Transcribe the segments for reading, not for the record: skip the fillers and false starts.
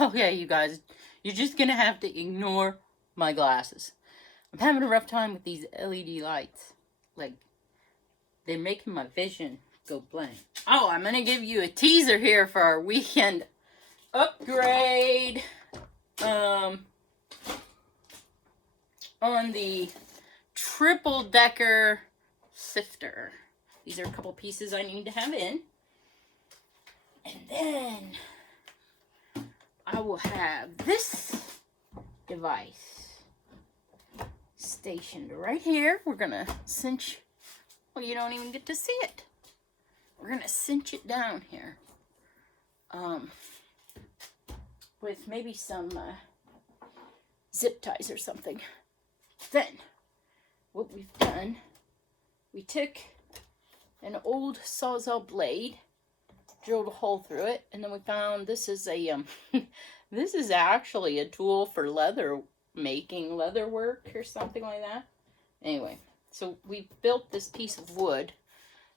Okay, you guys, you're just gonna have to ignore my glasses. I'm having a rough time with these LED lights. Like, they're making my vision go blank. Oh, I'm gonna give you a teaser here for our weekend upgrade. On the Triple Decker sifter. These are a couple pieces I need to have in. And then I will have this device stationed right here. We're gonna cinch, well, you don't even get to see it. We're gonna cinch it down here. With maybe some zip ties or something. Then, what we've done, we took an old sawzall blade, drilled a hole through it, and then we found this is a this is actually a tool for leather making, leather work or something like that. Anyway, so we built this piece of wood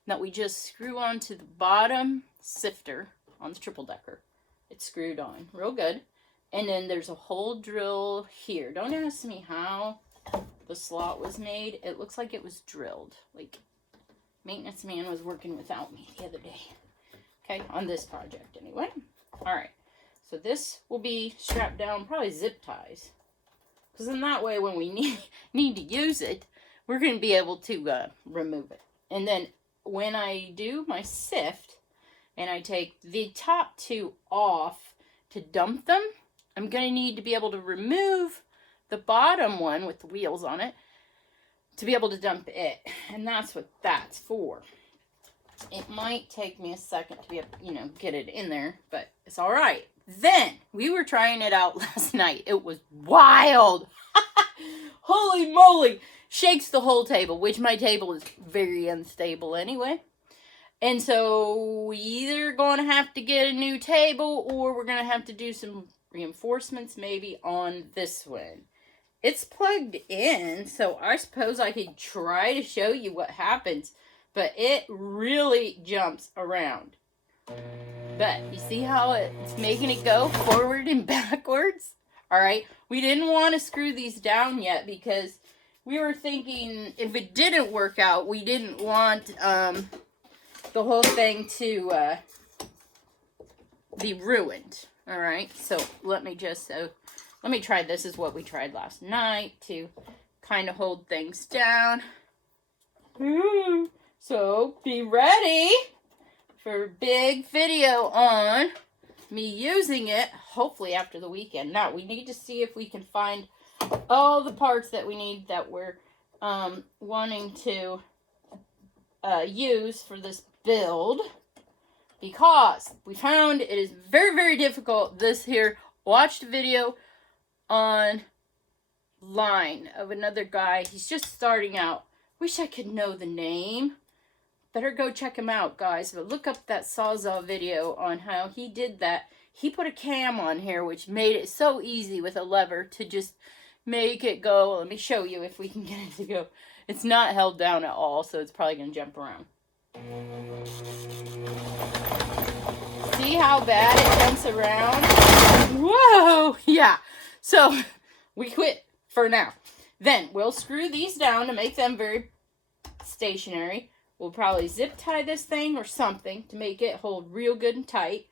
that we just screw onto the bottom sifter on the Triple Decker. It's screwed on real good, and then there's a hole drill here. Don't ask me how the slot was made. It looks like it was drilled. Like, maintenance man was working without me the other day. Okay, on this project anyway. Alright, so this will be strapped down, probably zip ties. Because in that way, when we need to use it, we're going to be able to remove it. And then when I do my sift, and I take the top two off to dump them, I'm going to need to be able to remove the bottom one with the wheels on it to be able to dump it. And that's what that's for. It might take me a second to be able, get it in there, but it's all right. Then we were trying it out last night. It was wild. Holy moly. Shakes the whole table, which my table is very unstable anyway. And so we either going to have to get a new table, or we're going to have to do some reinforcements maybe on this one. It's plugged in, so I suppose I could try to show you what happens, but it really jumps around. But you see how it's making it go forward and backwards? Alright, we didn't want to screw these down yet because we were thinking if it didn't work out, we didn't want the whole thing to be ruined. Alright, so let me try. This is what we tried last night to kind of hold things down. So be ready for a big video on me using it, hopefully after the weekend. Now, we need to see if we can find all the parts that we need that we're wanting to use for this build, because we found it is very, very difficult. This here, watched a video online of another guy. He's just starting out. Wish I could know the name. Better go check him out, guys. But look up that sawzall video on how he did that. He put a cam on here, which made it so easy with a lever to just make it go. Let me show you if we can get it to go. It's not held down at all, so it's probably going to jump around. See how bad it jumps around? Whoa! Yeah. So, we quit for now. Then, we'll screw these down to make them very stationary. We'll probably zip tie this thing or something to make it hold real good and tight.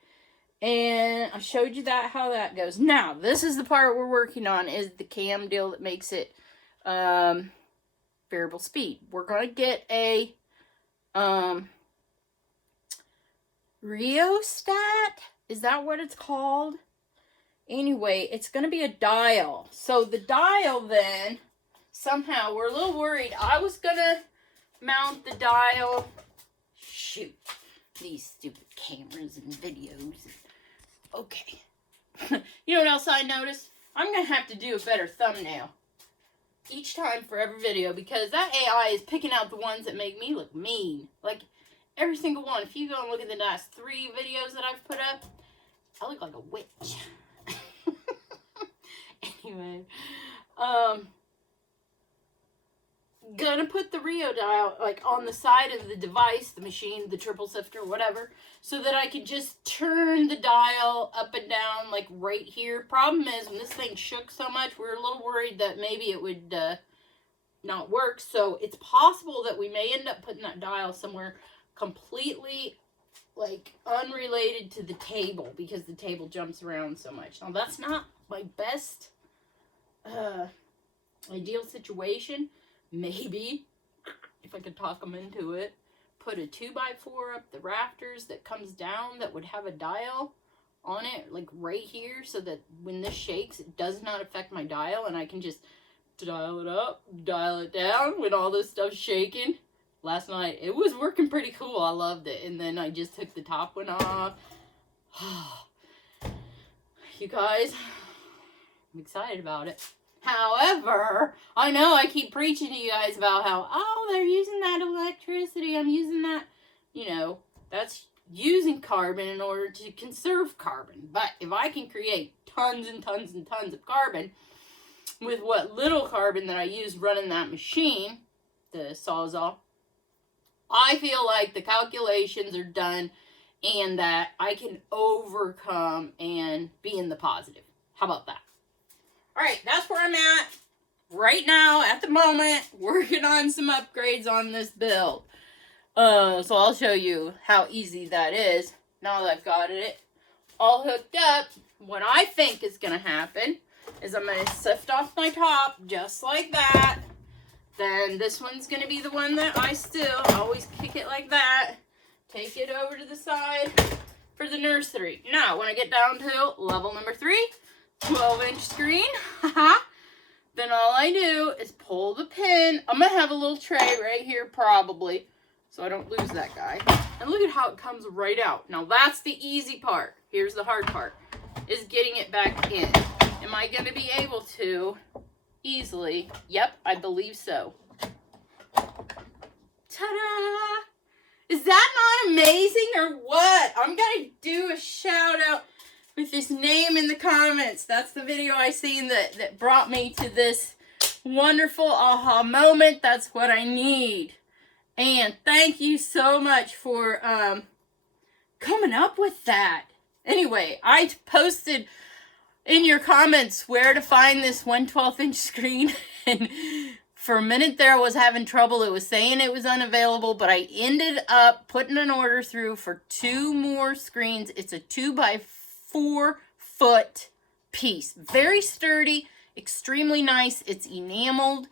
And I showed you how that goes. Now, this is the part we're working on, is the cam deal that makes it variable speed. We're going to get a rheostat? Is that what it's called? Anyway, it's going to be a dial. So the dial then, somehow, we're a little worried. I was going to mount the dial. Shoot. These stupid cameras and videos. Okay. You know what else I noticed? I'm going to have to do a better thumbnail each time for every video, because that AI is picking out the ones that make me look mean. Like, every single one. If you go and look at the last 3 videos that I've put up, I look like a witch. Anyway, gonna put the Rio dial like on the side of the device, the machine, the triple sifter, whatever, so that I can just turn the dial up and down like right here. Problem is, when this thing shook so much, we were a little worried that maybe it would not work. So it's possible that we may end up putting that dial somewhere completely like unrelated to the table, because the table jumps around so much. Now that's not my best ideal situation. Maybe if I could talk them into it, put a 2x4 up the rafters that comes down that would have a dial on it, like right here, so that when this shakes, it does not affect my dial, and I can just dial it up, dial it down when all this stuff's shaking. Last night, it was working pretty cool. I loved it. And then I just took the top one off. You guys, I'm excited about it. However, I know I keep preaching to you guys about how, oh, they're using that electricity. I'm using that, you know, that's using carbon in order to conserve carbon. But if I can create tons and tons and tons of carbon with what little carbon that I use running that machine, the sawzall, I feel like the calculations are done and that I can overcome and be in the positive. How about that? All right, that's where I'm at right now at the moment, working on some upgrades on this build. So I'll show you how easy that is now that I've got it all hooked up. What I think is going to happen is I'm going to sift off my top just like that. Then this one's going to be the one that I always kick it like that. Take it over to the side for the nursery. Now, when I get down to level number 3, 12-inch screen, then all I do is pull the pin. I'm going to have a little tray right here probably, so I don't lose that guy. And look at how it comes right out. Now, that's the easy part. Here's the hard part, is getting it back in. Am I going to be able to easily? Yep, I believe so. Ta-da! Is that not amazing or what? I'm going to do a shout out with this name in the comments. That's the video I seen that brought me to this wonderful aha moment. That's what I need. And thank you so much for coming up with that. Anyway, I posted in your comments where to find this 1/12-inch screen, and for a minute there I was having trouble. It was saying it was unavailable, but I ended up putting an order through for 2 more screens. It's a 2x4 foot piece. Very sturdy, extremely nice. It's enameled,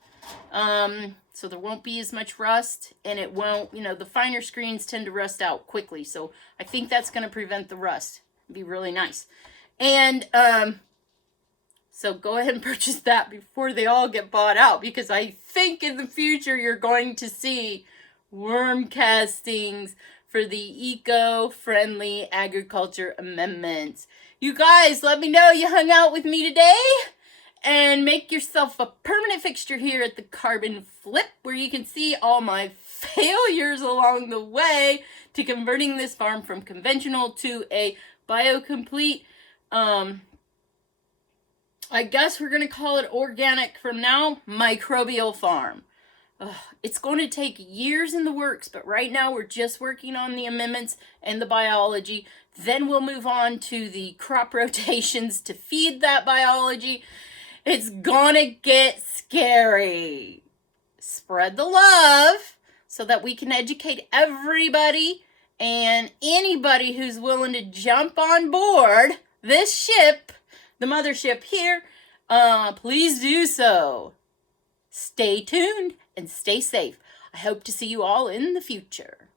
so there won't be as much rust, and it won't, you know, the finer screens tend to rust out quickly, so I think that's going to prevent the rust. It'd be really nice. And so go ahead and purchase that before they all get bought out, because I think in the future you're going to see worm castings for the eco-friendly agriculture amendments. You guys, let me know you hung out with me today, and make yourself a permanent fixture here at the Carbon Flip, where you can see all my failures along the way to converting this farm from conventional to a biocomplete, I guess we're going to call it organic from now, microbial farm. It's going to take years in the works, but right now we're just working on the amendments and the biology. Then we'll move on to the crop rotations to feed that biology. It's gonna get scary. Spread the love so that we can educate everybody and anybody who's willing to jump on board this ship, the mothership here, please do so. Stay tuned and stay safe. I hope to see you all in the future.